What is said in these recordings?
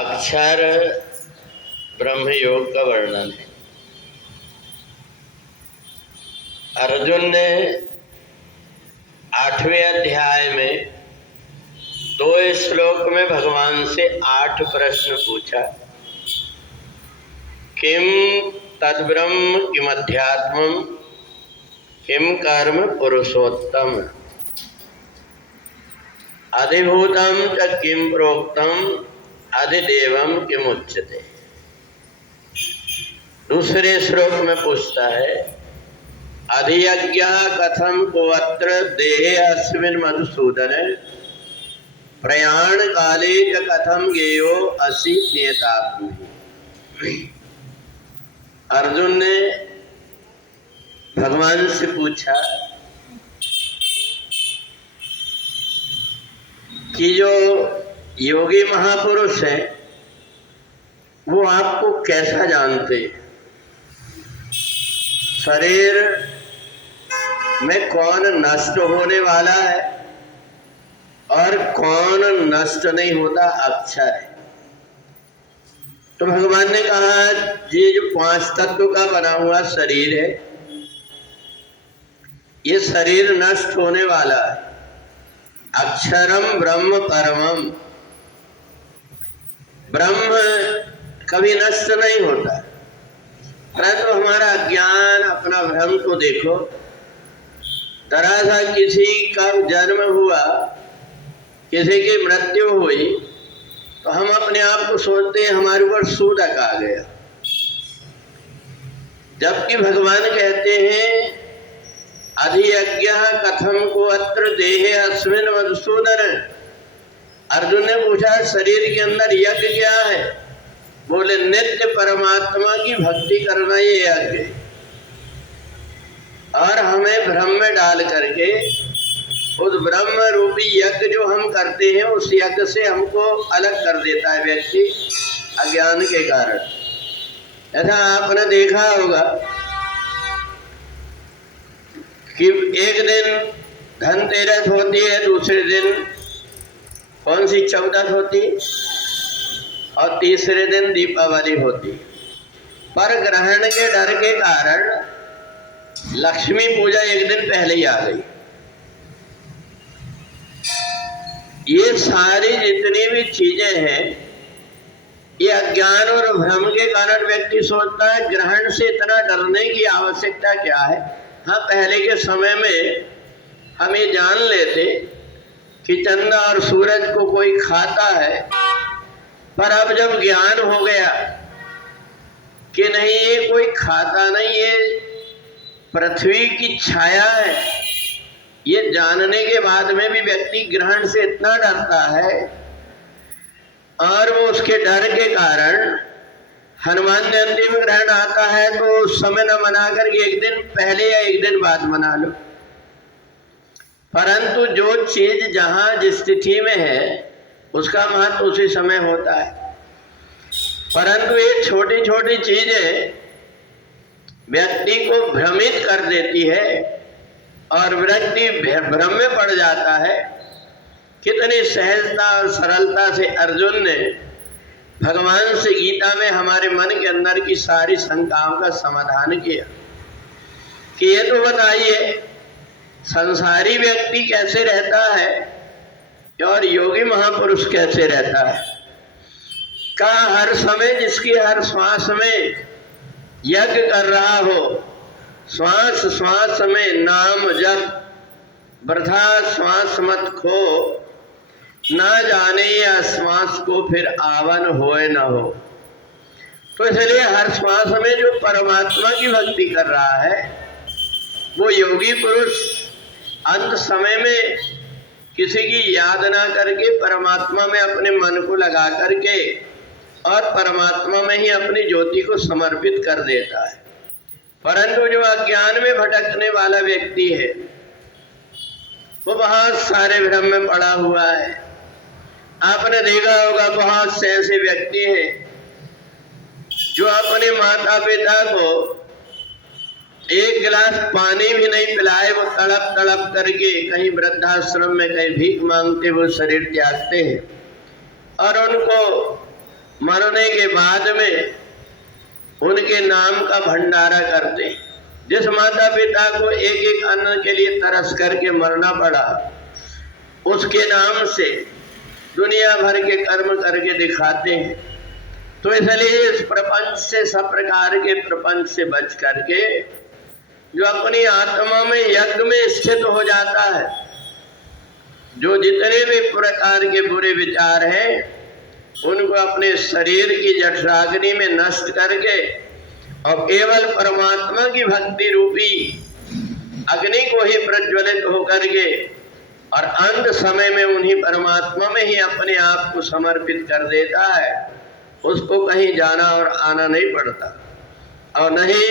अक्षर ब्रह्म योग का वर्णन है। अर्जुन ने 8वें अध्याय में 2 श्लोक में भगवान से 8 प्रश्न पूछा। किम तद्ब्रह्म किमध्यात्मम किम कर्म पुरुषोत्तम अधिभूतम च किम प्रोक्तम अधिदेवम किम उच्यते। दूसरे श्लोक में पूछता है अधियज्ञ कथम कोअत्र देहे अस्मिन् मधुसूदन प्रयाण काले च कथम गेयो असि नियतात्मनि। अर्जुन ने भगवान से पूछा कि जो योगी महापुरुष है वो आपको कैसा जानते, शरीर में कौन नष्ट होने वाला है और कौन नष्ट नहीं होता, अक्षर है। तो भगवान ने कहा ये जो 5 तत्व का बना हुआ शरीर है ये शरीर नष्ट होने वाला है। अक्षरम ब्रह्म परमम, ब्रह्म कभी नष्ट नहीं होता। परंतु हमारा ज्ञान अपना भ्रम को देखो, दरअसल किसी का जन्म हुआ, किसी की मृत्यु हुई तो हम अपने आप को सोचते हैं हमारे ऊपर सूदक आ गया, जबकि भगवान कहते हैं अधियज्ञ कथम को अत्र देहे अस्मिन् मधुसूदन। अर्जुन ने पूछा शरीर के अंदर यज्ञ क्या है? बोले नित्य परमात्मा की भक्ति करना ये यज्ञ है। और हमें भ्रम में डाल करके उस ब्रह्म रूपी यज्ञ जो हम करते हैं उस यज्ञ से हमको अलग कर देता है व्यक्ति अज्ञान के कारण। ऐसा आपने देखा होगा कि एक दिन धनतेरस होती है, दूसरे दिन कौन सी चौदस होती और तीसरे दिन दीपावली होती। पर ग्रहण के डर के कारण लक्ष्मी पूजा एक दिन पहले ही आ गई। ये सारी जितनी भी चीजें हैं ये अज्ञान और भ्रम के कारण व्यक्ति सोचता है ग्रहण से इतना डरने की आवश्यकता क्या है। हाँ, पहले के समय में हम ये जान लेते कि चंद्र और सूरज को कोई खाता है, पर अब जब ज्ञान हो गया कि नहीं ये कोई खाता नहीं, ये पृथ्वी की छाया है, ये जानने के बाद में भी व्यक्ति ग्रहण से इतना डरता है। और वो उसके डर के कारण हनुमान जयंती में ग्रहण आता है तो उस समय न मना करके एक दिन पहले या एक दिन बाद मना लो। परंतु जो चीज जहां जिस तिथि में है उसका महत्व उसी समय होता है। परंतु ये छोटी छोटी चीजें व्यक्ति को भ्रमित कर देती है और व्यक्ति भ्रम में पड़ जाता है। कितनी सहजता और सरलता से अर्जुन ने भगवान से गीता में हमारे मन के अंदर की सारी शंकाओं का समाधान किया कि ये तो बताइए संसारी व्यक्ति कैसे रहता है और योगी महापुरुष कैसे रहता है। का हर समय जिसकी हर श्वास में यज्ञ कर रहा हो, श्वास श्वास में नाम जप, वृथा श्वास मत खो, ना जाने या श्वास को फिर आवन होए न हो। तो इसलिए हर श्वास में जो परमात्मा की भक्ति कर रहा है वो योगी पुरुष अंत समय में किसी की याद ना करके परमात्मा में अपने मन को लगा करके और परमात्मा में ही अपनी ज्योति को समर्पित कर देता है। परंतु जो अज्ञान में भटकने वाला व्यक्ति है वो बहुत सारे भ्रम में पड़ा हुआ है। आपने देखा होगा बहुत से ऐसे व्यक्ति हैं जो अपने माता पिता को एक गिलास पानी भी नहीं पिलाए वो तड़प तड़प करके कहीं वृद्धाश्रम में कहीं भीख मांगते हुए शरीर त्यागते हैं और उनको मरने के बाद में उनके नाम का भंडारा करते हैं। जिस माता पिता को एक एक अन्न के लिए तरस करके मरना पड़ा, उसके नाम से दुनिया भर के कर्म करके दिखाते हैं। तो इसलिए इस प्रपंच से, सब प्रकार के प्रपंच से बच करके जो अपनी आत्मा में यज्ञ में स्थित हो जाता है, जो जितने भी प्रकार के बुरे विचार हैं उनको अपने शरीर की जठराग्नि में नष्ट करके और केवल परमात्मा की भक्ति रूपी अग्नि को ही प्रज्वलित होकर के और अंत समय में उन्हीं परमात्मा में ही अपने आप को समर्पित कर देता है। उसको कहीं जाना और आना नहीं पड़ता। और नहीं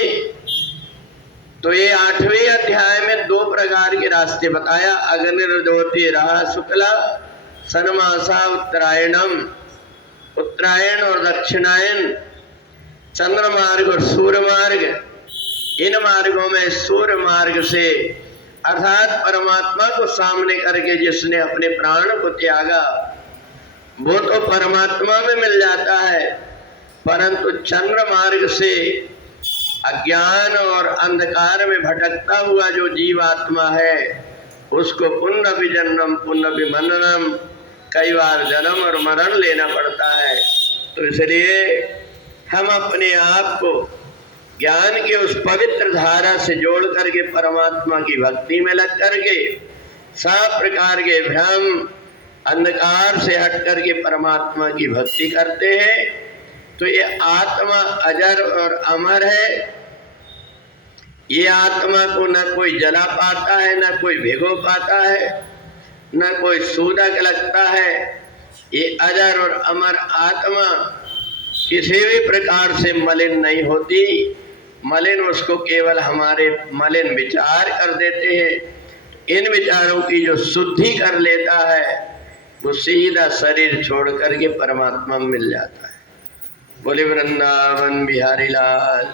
तो ये 8वें अध्याय में 2 प्रकार के रास्ते बताया। अग्निर्ज्योतिराः शुक्ला सन्मासा उत्तरायणम, उत्तरायण और दक्षिणायन, चंद्र मार्ग और सूर्य मार्ग। इन मार्गों में सूर्य मार्ग से अर्थात परमात्मा को सामने करके जिसने अपने प्राण को त्यागा वो तो परमात्मा में मिल जाता है, परंतु चंद्र मार्ग से अज्ञान और अंधकार में भटकता हुआ जो जीवात्मा है उसको पुण्य विजन्म पुण्य विमन्नम, कई बार जन्म और मरण लेना पड़ता है। तो इसलिए हम अपने आप को ज्ञान के उस पवित्र धारा से जोड़ करके परमात्मा की भक्ति में लग करके सब प्रकार के भ्रम अंधकार से हट करके परमात्मा की भक्ति करते हैं। तो ये आत्मा अजर और अमर है। ये आत्मा को न कोई जला पाता है, न कोई भिगो पाता है, न कोई सूदक लगता है। ये अजर और अमर आत्मा किसी भी प्रकार से मलिन नहीं होती। मलिन उसको केवल हमारे मलिन विचार कर देते हैं। इन विचारों की जो शुद्धि कर लेता है वो सीधा शरीर छोड़ करके परमात्मा में मिल जाता है। बोले वृंदावन बिहारी लाल।